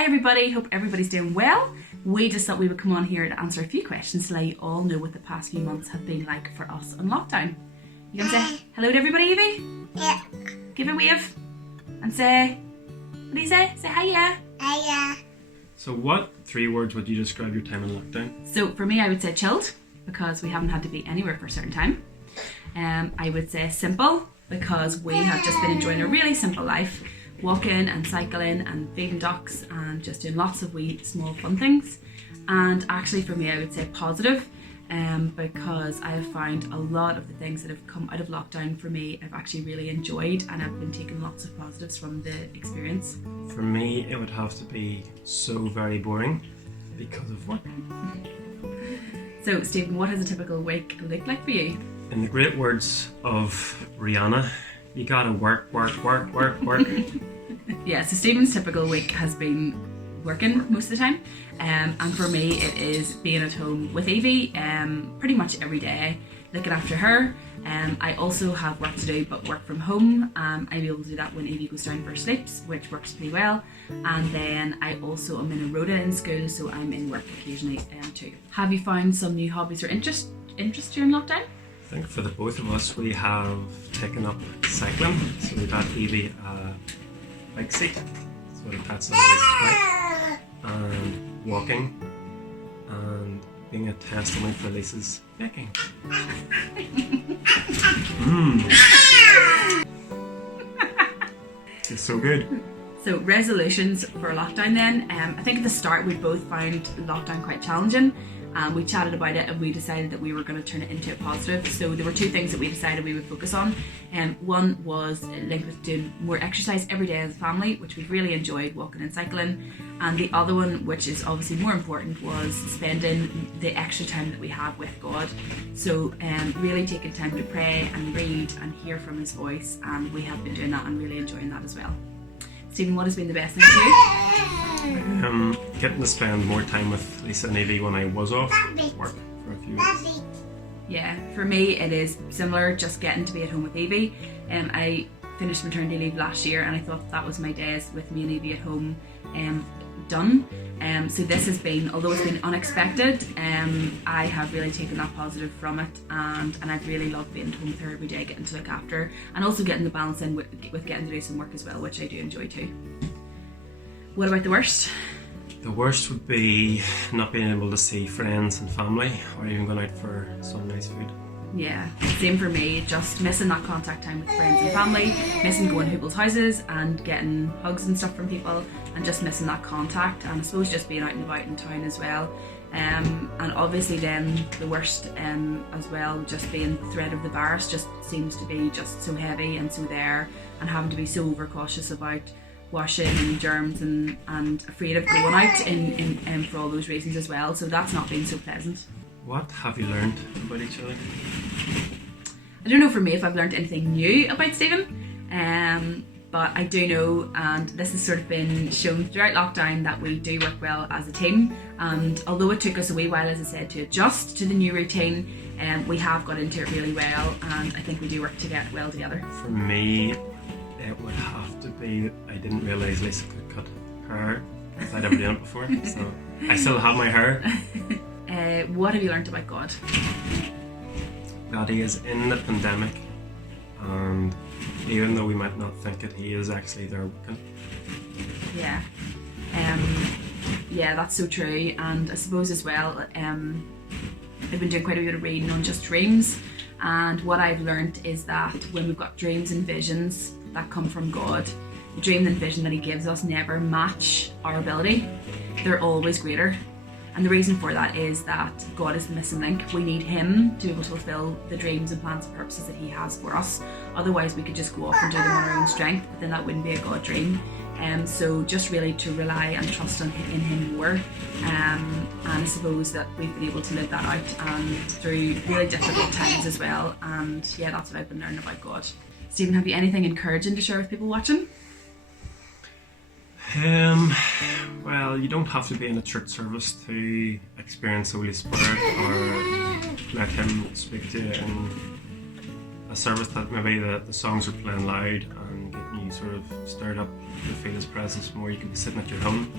Hi everybody, hope everybody's doing well. We just thought we would come on here to answer a few questions to let you all know what the past few months have been like for us on lockdown. You gonna say hello to everybody, Evie? Yeah. Give a wave and say, what do you say? Say hiya. Hiya. So what 3 words would you describe your time in lockdown? So for me I would say chilled, because we haven't had to be anywhere for a certain time. I would say simple, because we have just been enjoying a really simple life, walking and cycling and feeding ducks and just doing lots of wee small fun things. And actually for me I would say positive, because I have found a lot of the things that have come out of lockdown for me I've actually really enjoyed, and I've been taking lots of positives from the experience. For me, it would have to be so very boring because of work. So Stephen, what has a typical week look like for you? In the great words of Rihanna, you gotta work. Yeah, so Stephen's typical week has been working most of the time, and for me it is being at home with Evie pretty much every day, looking after her. I also have work to do, but work from home. I'm able to do that when Evie goes down for sleeps, which works pretty well. And then I also am in a rota in school, so I'm in work occasionally too. Have you found some new hobbies or interest during lockdown? I think for the both of us, we have taken up cycling. So we got Evie a bike seat, so that's always bike, and walking, and being a testament for Lisa's baking. It's so good. So resolutions for lockdown then. I think at the start we both found lockdown quite challenging. We chatted about it and we decided that we were going to turn it into a positive. So there were 2 things that we decided we would focus on. One was linked with doing more exercise every day as a family, which we've really enjoyed, walking and cycling. And the other one, which is obviously more important, was spending the extra time that we have with God. So really taking time to pray and read and hear from his voice, and we have been doing that and really enjoying that as well. Stephen, what has been the best thing for you? Getting to spend more time with Lisa and Evie when I was off work for a few weeks. Yeah, for me it is similar, just getting to be at home with Evie. I finished maternity leave last year and I thought that was my days with me and Evie at home done. So this has been, although it's been unexpected, I have really taken that positive from it, and I've really loved being at home with her every day, getting to look after her, and also getting the balance in with getting to do some work as well, which I do enjoy too. What about the worst? The worst would be not being able to see friends and family, or even going out for some nice food. Yeah, same for me, just missing that contact time with friends and family, missing going to people's houses and getting hugs and stuff from people, and just missing that contact, and I suppose just being out and about in town as well. And obviously then the worst as well, just being the threat of the virus just seems to be just so heavy and so there, and having to be so overcautious about washing and germs and afraid of going out in for all those reasons as well, so that's not been so pleasant. What have you learned about each other? I don't know for me if I've learned anything new about Stephen, but I do know, and this has sort of been shown throughout lockdown, that we do work well as a team. And although it took us a wee while, as I said, to adjust to the new routine, we have got into it really well, and I think we do work well together. For me, it would have to be, I didn't realise Lisa could cut hair because I'd never done it before, so I still have my hair. What have you learned about God? That he is in the pandemic, and even though we might not think it, he is actually there working. Yeah. Yeah, that's so true. And I suppose as well, I've been doing quite a bit of reading on just dreams, and what I've learned is that when we've got dreams and visions that come from God, the dream and vision that he gives us never match our ability. They're always greater. And the reason for that is that God is the missing link. We need him to be able to fulfill the dreams and plans and purposes that he has for us. Otherwise we could just go off and do them on our own strength, but then that wouldn't be a God dream. So just really to rely and trust in him more. And I suppose that we've been able to live that out through really difficult times as well. And yeah, that's what I've been learning about God. Stephen, have you anything encouraging to share with people watching? Well, you don't have to be in a church service to experience the Holy Spirit or let him speak to you in a service that maybe the songs are playing loud and getting you sort of stirred up to feel his presence more. You can be sitting at your home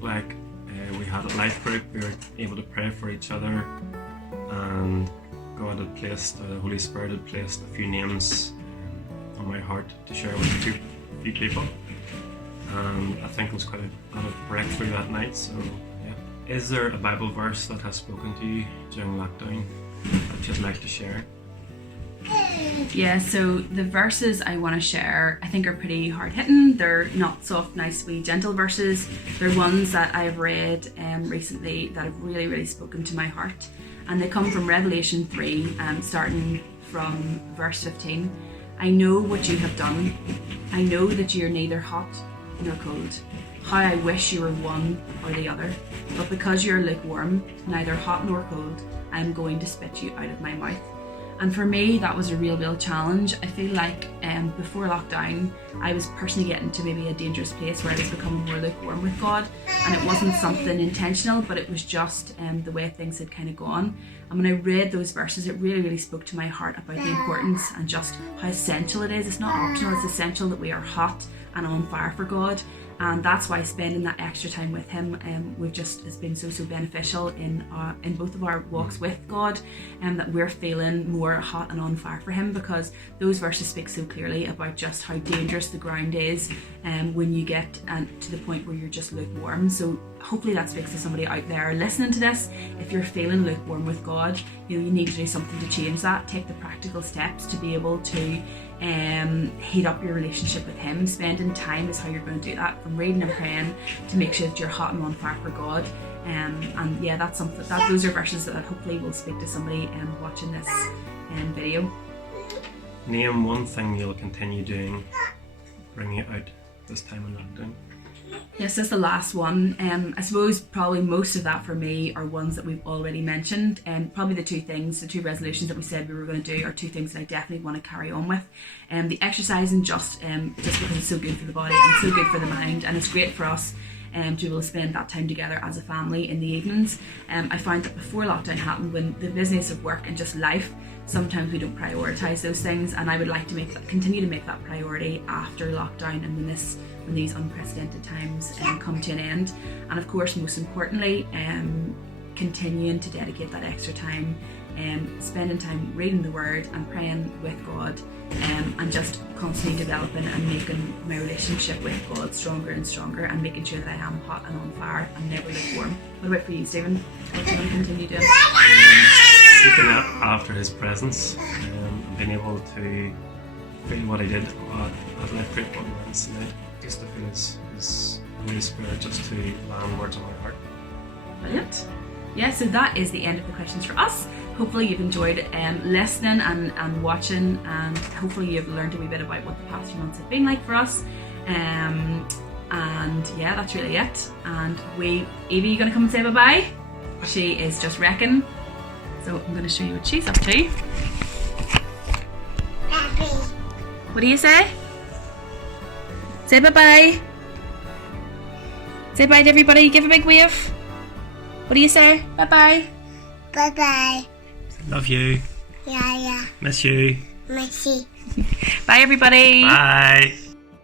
like we had a life group, we were able to pray for each other, and God had placed, the Holy Spirit had placed a few names on my heart to share with a few people. And I think it was quite a lot of breakthrough that night. So yeah. Is there a Bible verse that has spoken to you during lockdown that you'd like to share? Yeah, so the verses I want to share I think are pretty hard-hitting. They're not soft, nice, wee, gentle verses. They're ones that I've read recently that have really, really spoken to my heart. And they come from Revelation 3, starting from verse 15. I know what you have done. I know that you are neither hot nor cold. How I wish you were one or the other. But because you are lukewarm, neither hot nor cold, I am going to spit you out of my mouth. And for me, that was a real challenge. I feel like before lockdown, I was personally getting to maybe a dangerous place where I was becoming more lukewarm with God. And it wasn't something intentional, but it was just the way things had kind of gone. And when I read those verses, it really spoke to my heart about the importance and just how essential it is. It's not optional, it's essential that we are hot and on fire for God. And that's why spending that extra time with Him, has been so beneficial in both of our walks with God, and that we're feeling more hot and on fire for Him, because those verses speak so clearly about just how dangerous the ground is when you get to the point where you're just lukewarm. So hopefully that speaks to somebody out there listening to this. If you're feeling lukewarm with God, you need to do something to change that. Take the practical steps to be able to heat up your relationship with Him. Spending time is how you're going to do that, from reading and praying to make sure that you're hot and on fire for God. And yeah, that's something those are verses that hopefully will speak to somebody watching this video. Name one thing you'll continue doing, bringing it out this time in lockdown. Yes, that's the last one. I suppose probably most of that for me are ones that we've already mentioned. Probably the two resolutions that we said we were going to do are two things that I definitely want to carry on with. The exercising just because it's so good for the body and so good for the mind, and it's great for us to be able to spend that time together as a family in the evenings. I found that before lockdown happened, when the business of work and just life, sometimes we don't prioritise those things, and I would like to continue to make that priority after lockdown and when these unprecedented times come to an end. And of course, most importantly, continuing to dedicate that extra time, spending time reading the Word and praying with God, and just constantly developing and making my relationship with God stronger and stronger, and making sure that I am hot and on fire and never lukewarm. What about for you, Stephen? What do you want to continue doing? Seeking out after His presence, and being able to feel what I did at Life Group on Wednesday night, just to feel His Holy Spirit just to land words on my heart. Brilliant. Yeah, so that is the end of the questions for us. Hopefully you've enjoyed listening and watching, and hopefully you've learned a wee bit about what the past few months have been like for us. And yeah, that's really it. And Evie, you gonna come and say bye-bye? She is just wrecking. So I'm gonna show you what she's up to. What do you say? Say bye-bye. Say bye to everybody. Give a big wave. What do you say? Bye-bye. Bye-bye. Love you. Yeah. Miss you. Miss you. Bye, everybody. Bye.